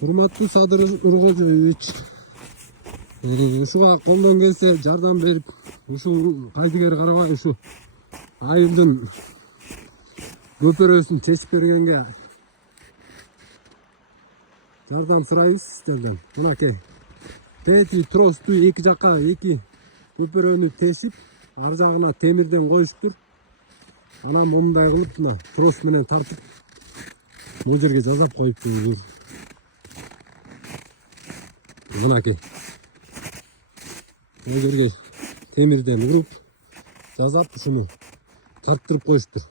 Hurmatlı Sadır Urgojovic, ушуга колдон келсе жардам берип, ушул кайдыгер карабай ушу айылдын көпөрөсүн чечип бергенге жардам сурайбыз сиздерден. Мынакей тети тросту эки жакка эки көпөрөнү тесип, ар жагына темирден коюштур. Анан мындай кылып мына трос менен тартып бул жерге жазап коюптур. Мынакей бул жерге темирден уруп жазап ушуну тарттырып коюштур.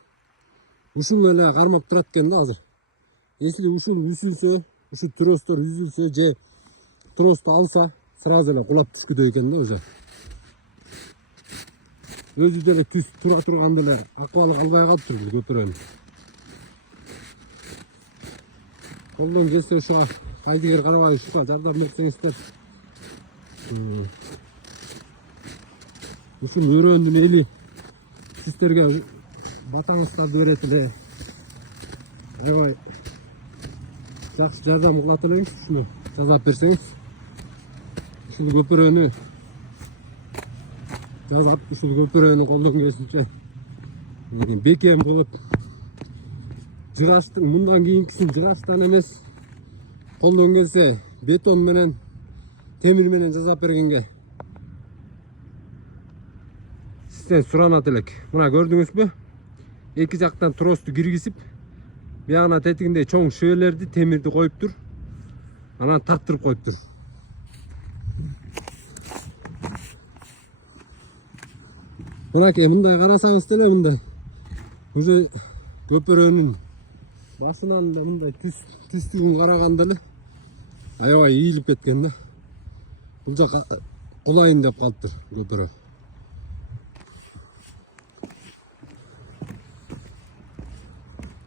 Ушул эле кармап турат экен да азыр. Если ушул үзүлсө, ушу тростор үзүлсө же тросту алса, сразу эле кулап түшкүдөй экен да өзү. Өзү деле түз тура турганда эле акыбалы калбай калыптыр бул көпөрөнүн. Колдон келсе ушуга кайдыгер карабай ушуга жардам берсеңиздер. Ушул өрөөндүн эли сиздерге батаңыздарды берет эле. Аябай жакшы жардам кылат элеңиз, ушуну жазап берсеңиз. Ушул көпөрөнү жазап, ушул көпөрөнү колдон келишинче бекем кылып, жыгаштын мындан кийинкисин жыгаштан эмес, колдон келсе бетон менен, темир менен жазап бергенге сизден суранат элек. Мына көрдүңүзбү? Эки жактан тросту киргизип, биягына тетигиндей чоң шөөлерди, темирди коюптур. Анан тарттырып коюптур. Мынакей мындай карасаңыз деле мындай. Уже көпөрөнүн башынан да мындай түстүгүн караганда эле аябай ийилип кеткен да. Бул жака кулайын деп калыптыр көпөрө.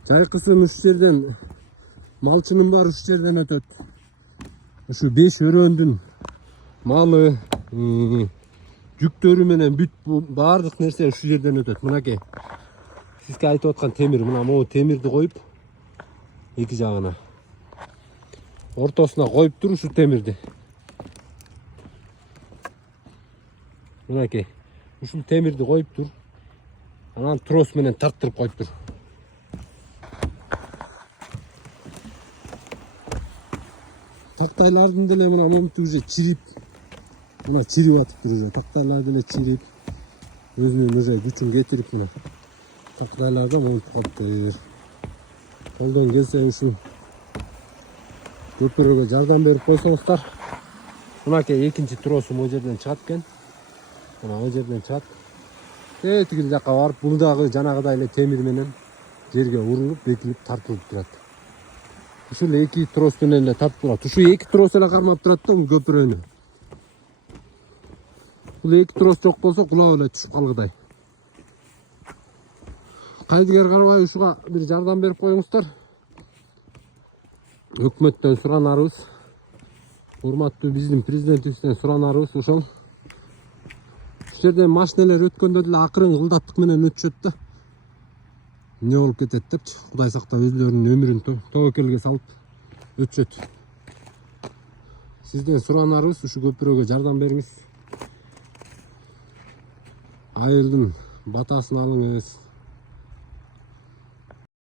Жайкысын уш жерден, малчынын баары уш жерден өтөт. Ушу 5 өрөөндүн малы, жүктөрү менен бүт баардык нерсе ушу жерден өтөт. Мынакей сизге айтып аткан темир, мына могу темирди коюп, эки жагына ортосуна коюптур ушу темирди. Мынакей ушул темирди коюптур. Анан трос менен тарттырып коюптур. Тактайлардын деле мына момунту уже чирип, мына чирип атыптыр уже. Тактайлар деле чирип, өзүнүн уже күчүн кетирип мына. Тактайларда момунтуп калыптыр. Колдон келсе ушул көпөрөгө жардам берип койсоңуздар. Мынакей экинчи тросу могу жерден чыгат экен. Мына могу жерден чыгат. Тигил жакка барып, бул дагы жанагыдай эле темир менен жерге урулуп, бекилип, тартылып турат. Ушул эки трос менен эле тартып турат. Ушу эки трос эле кармап турат да көпөрөнү. Бул эки трос жок болсо кулап эле түшүп калгыдай. Кайдыгер карабай ушуга бир жардам берип коюңуздар. Өкмөттөн суранарыбыз, урматтуу биздин президентибизден суранарыбыз ошол. Ушул жерден машиналар өткөндө деле акырын кылдаттык менен өтүшөт да. Не болуп кетет депчи, Кудай сактап өзүлөрүнүн өмүрүн тобокелге салып өтүшөт. Сизден суранарыбыз ушу көпөрөгө жардам бериңиз. Айылдын батасын алыңыз.